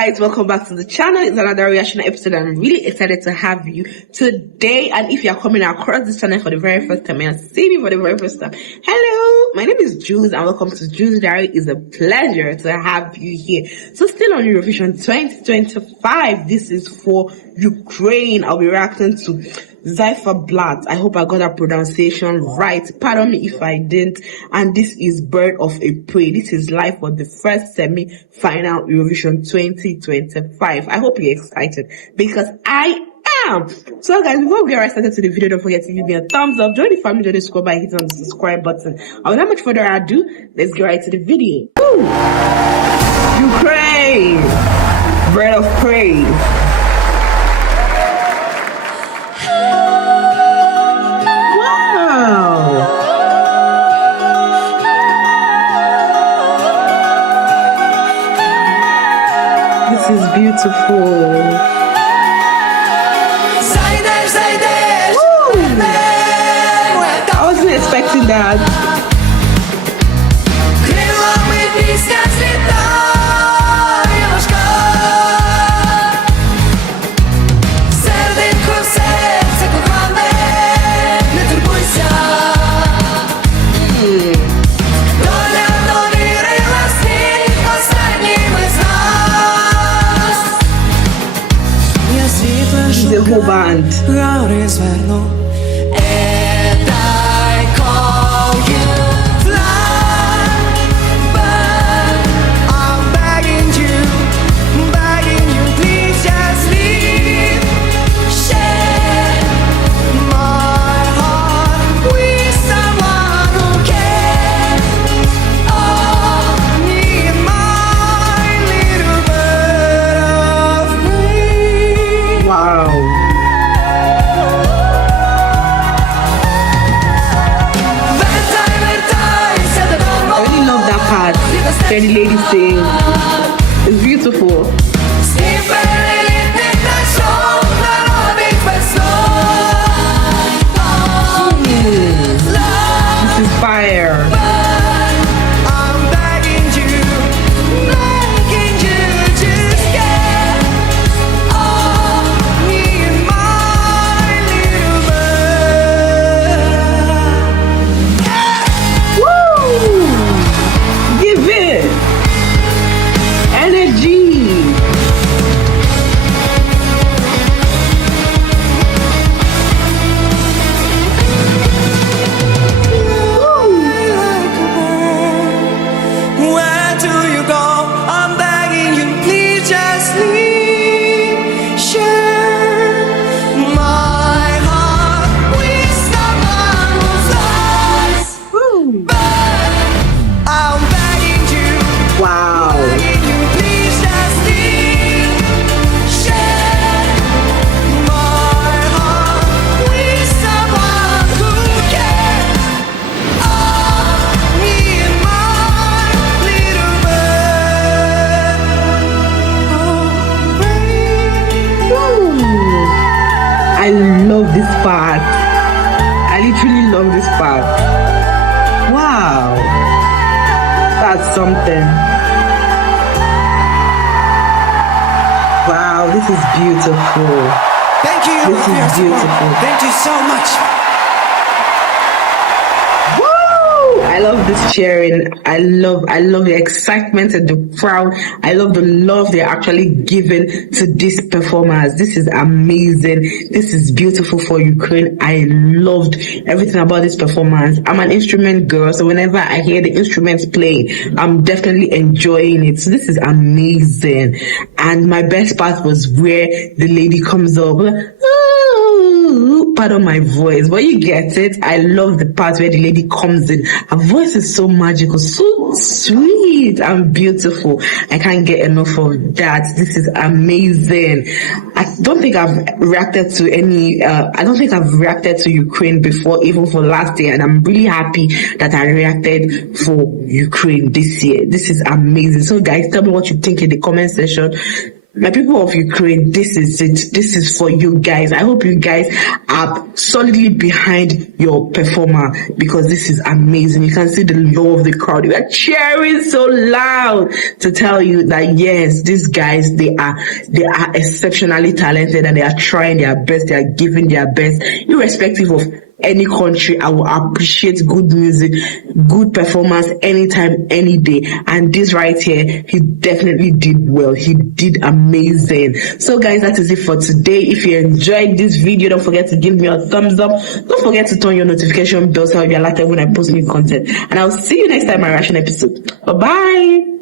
guys, welcome back to the channel. It's another reaction episode. I'm really excited to have you today. And if you're coming across this channel for the very first time and see me for the very first time, hello, my name is Jules and welcome to Jules Diary. It's a pleasure to have you here. So still on Eurovision 2025, this is for Ukraine. I'll be reacting to Ziferblat. I hope I got that pronunciation right. Pardon me if I didn't. And this is Bird of a Prey. This is live for the first semi-final Eurovision 2025. I hope you're excited because I am. So guys, before we get right started to the video, don't forget to give me a thumbs up. Join the family, join the squad by hitting on the subscribe button. And without much further ado, let's get right to the video. Woo! Ukraine! Bird of Prey. This is beautiful. Woo! I wasn't expecting that. The whole band. The lady sing. It's beautiful. This is fire. I love this part. I literally love this part. Wow. That's something. Wow, this is beautiful. Thank you. This is beautiful. Thank you so much. I love this cheering. I love the excitement and the crowd. I love the love they're actually giving to this performance. This is amazing. This is beautiful for Ukraine. I loved everything about this performance. I'm an instrument girl, so whenever I hear the instruments playing, I'm definitely enjoying it. So this is amazing. And my best part was where the lady comes up. Pardon my voice, but you get it. I love the part where the lady comes in. Her voice is so magical, so sweet and beautiful. I can't get enough of that. This is amazing. I don't think I've reacted to Ukraine before, even for last year, and I'm really happy that I reacted for Ukraine this year. This is amazing. So guys, tell me what you think in the comment section. My people of Ukraine, this is it. This is for you guys. I hope you guys are solidly behind your performer because this is amazing. You can see the love of the crowd. We are cheering so loud to tell you that yes, these guys, they are exceptionally talented and they are trying their best. They are giving their best, irrespective of any country. I will appreciate good music, good performance anytime, any day. And this right here, he definitely did well. He did amazing. So guys, that is it for today. If you enjoyed this video, don't forget to give me a thumbs up. Don't forget to turn your notification bell so you'll be alerted when I post new content. And I'll see you next time in my reaction episode. Bye bye.